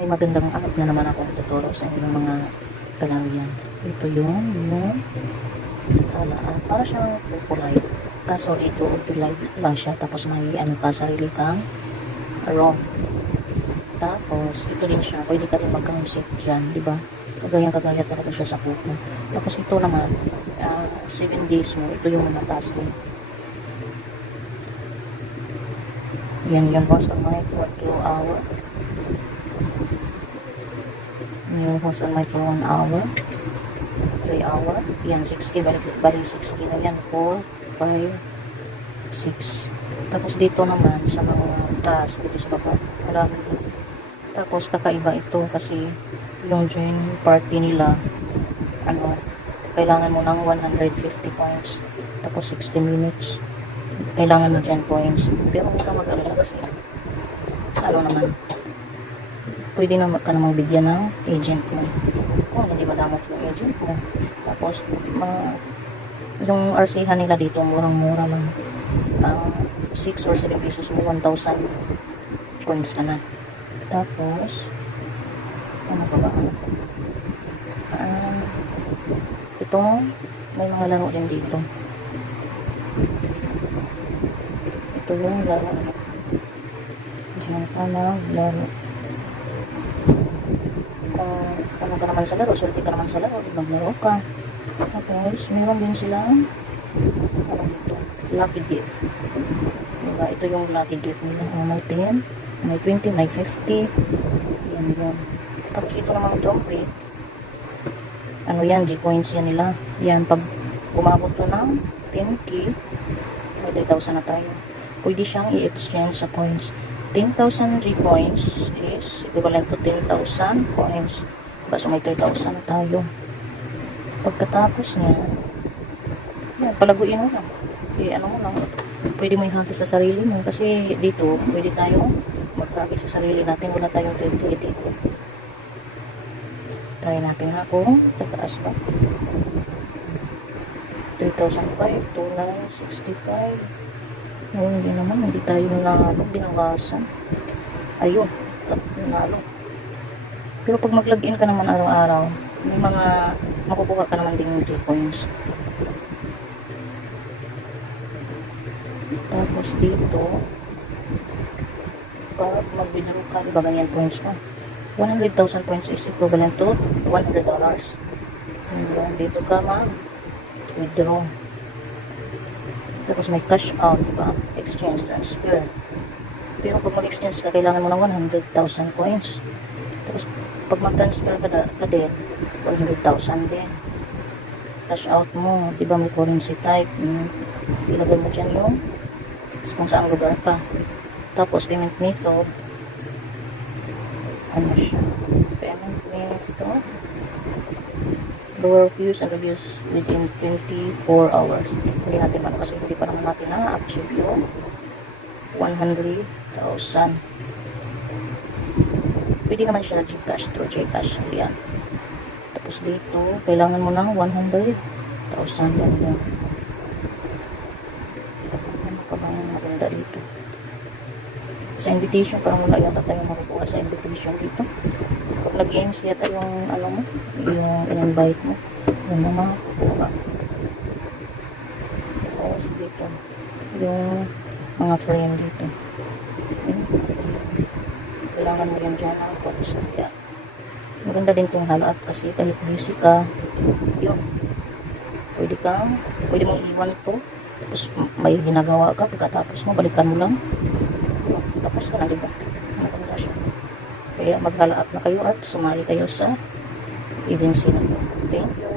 may magandang app na naman akong tuturo sa inyong mga kalarian. Ito yung halaan. Para siyang live. Kaso dito, live lang siya. Tapos may ano ka, sarili kang ROM. Tapos, ito din siya. Pwede ka rin mag-concept dyan, di ba? Kagaya talaga siya sa kuko. Tapos ito naman, 7 days mo. Ito yung mga task mo. Yan yun, host on mic for 2 hour. Yung host on mic for 1 hour. 3 hour. Yan, 60. Bali 60 na yan. 4, 5, 6. Tapos dito naman, sa mga task, dito sa baba, marami dito. Tapos kakaiba ito kasi yung join party nila, ano, kailangan mo ng 150 points. Tapos 60 minutes. Kailangan mo dyan points. Pero huwag ka mag-alala kasi ano naman, pwede na ka namang bigyan ng agent mo. Kung hindi madamot yung agent mo. Tapos, yung RC-han nila dito, murang-mura lang. 6 or 7 pesos mo, 1,000 coins ka na. Tapos, ano ba ba? Ito, may mga laro din dito. Ito yung laro. Diyan ka laro. Kung ano ka naman sa laro, sulti ka naman sa laro, maglaro ka. Tapos, meron din silang ano dito, lucky gift. Diba? Ito yung lucky gift nila. May 10, may 20, may 50. Yan yun. Tapos ito namang trumpet. Ano yan, G-coins yan nila. Yan, pag umabot to ng 10k, may 3,000 na tayo. Pwede siyang i-exchange sa coins. 10,000 G-coins is equivalent to 10,000 coins. So may 3,000 na tayo. Pagkatapos niya, yan, palaguin mo lang. Ano mo lang, pwede mo ihati sa sarili mo. Kasi dito, pwede tayo maghagi sa sarili natin. Wala tayong 20 dito. Try natin ha kung tataas ba. 3,005, 2,965. Hindi naman, hindi tayo nalo, binawasan. Ayun, nalo. Pero pag mag-login ka naman araw-araw, may mga makukuha ka naman din yung G-coins. Tapos dito, pag magbinaro ka, diba ganyan points mo? 100,000 points is equivalent to $100. And dito ka mag-withdraw. Tapos may cash out, diba? Exchange, transfer. Pero pag mag-exchange ka, kailangan mo ng 100,000 coins. Tapos, pag mag-transfer ka din, 100,000 din. Cash out mo, diba may currency type. Ilagay mo dyan yung kung saan lugar ka. Tapos, payment method. Ano siya? Payment method. Lower views and reviews within 24 hours. Hindi natin man kasi hindi pa naman natin na-achieve yung 100,000. Pwede naman siya Gcash through Gcash. Yan. Tapos dito, kailangan mo ng 100,000. Yan. Ano pa ba yung maganda dito? Sa invitation, parang wala yata tayo makukuha sa invitation dito. Pag nag-games yata yung ano mo, yung in-invite mo, yung mga makukuha. Tapos dito, yung mga frame dito. Kailangan mo yan dyan ang pag-isaya. Maganda din itong halaat kasi kahit busy ka, yun, pwede mong iwan ito. Tapos may ginagawa ka, pagkatapos mo, balikan mo lang. Tapos ka na, diba? Maganda siya. Kaya maghalaap na kayo at sumali kayo sa agency na. Thank you.